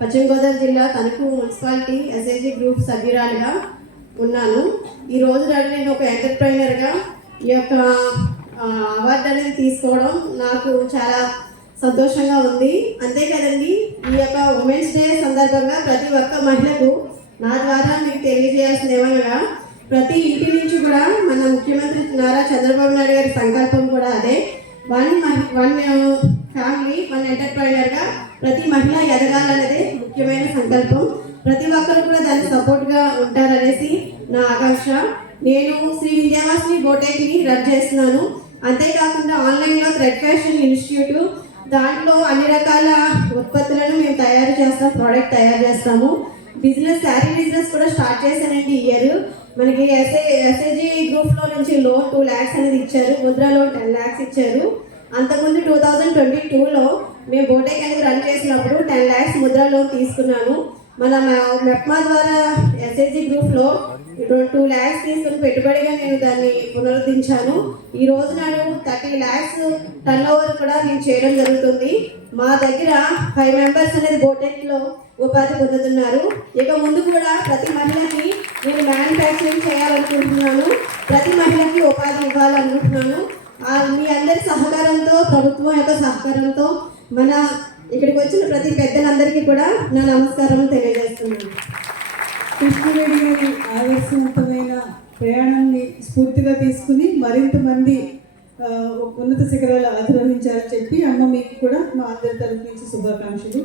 పశ్చిమ గోదావరి జిల్లా Tanuku municipality SIG group సభ్యురాలుగా ఉన్నాను. ఈ రోజు నేను ఒక ఎంటర్ప్రైనర్గా ఈ యొక్క అవార్డు అనేది తీసుకోవడం నాకు చాలా సంతోషంగా ఉంది. అంతే కదండి, ఈ యొక్క ఉమెన్స్ డే సందర్భంగా ప్రతి ఒక్క మహిళకు నా ద్వారా మీకు తెలియజేయాల్సిన ఏమనగా, ప్రతి ఇంటి నుంచి కూడా మన ముఖ్యమంత్రి నారా చంద్రబాబు నాయుడు గారి సంకల్పం కూడా అదే, వన్ ఫ్యామిలీ వన్ ఎంటర్ప్రైనర్గా ప్రతి మహిళ ఎదగాలనేదే ముఖ్యమైన సంకల్పం. ప్రతి ఒక్కరు కూడా దానికి సపోర్ట్గా ఉంటారనేసి నా ఆకాంక్ష. నేను శ్రీ విద్యావాసిని బోటేక్ని రన్ చేస్తున్నాను. అంతేకాకుండా ఆన్లైన్లో థ్రెడ్ ఫ్యాషన్ ఇన్స్టిట్యూట్, దాంట్లో అన్ని రకాల ఉత్పత్తులను మేము తయారు చేస్తాం, ప్రోడక్ట్ తయారు చేస్తాము. బిజినెస్, శారీ బిజినెస్ కూడా స్టార్ట్ చేశానండి ఈ ఇయర్. మనకి ఎస్ఐజి గ్రూప్లో నుంచి లోన్ 2 lakhs అనేది ఇచ్చారు, ముద్ర లోన్ 10 lakhs ఇచ్చారు. అంతకుముందు 2022లో మేము బోటేక్ అనేది రన్ చేసినప్పుడు 10 lakhs ముద్ర లోన్ తీసుకున్నాను. మన మెప్మా ద్వారా ఎస్ఐజి గ్రూప్లో 2 lakhs తీసుకుని పెట్టుబడిగా నేను దాన్ని పునరుద్ధరించాను. ఈ రోజు నాడు 30 lakhs టర్న్ ఓవర్ కూడా నేను చేయడం జరుగుతుంది. మా దగ్గర 5 members అనేది బోటెక్లో ఉపాధి పొందుతున్నారు. ఇక ముందు కూడా ప్రతి మహిళకి నేను మ్యానుఫ్యాక్చరింగ్ చేయాలనుకుంటున్నాను, ప్రతి మహిళకి ఉపాధి ఇవ్వాలనుకుంటున్నాను. మీ అందరి సహకారంతో, ప్రభుత్వం యొక్క సహకారంతో మన ఇక్కడికి వచ్చిన ప్రతి పెద్దలందరికీ కూడా నా నమస్కారం తెలియజేస్తున్నాను. కృష్ణవేణి గారి ఆదర్శవంతమైన ప్రయాణాన్ని స్ఫూర్తిగా తీసుకుని మరింత మంది ఉన్నత శిఖరాలు అధిరోహించాలని చెప్పి అమ్మ మీకు కూడా మా అందరి తరఫు నుంచి శుభాకాంక్షలు.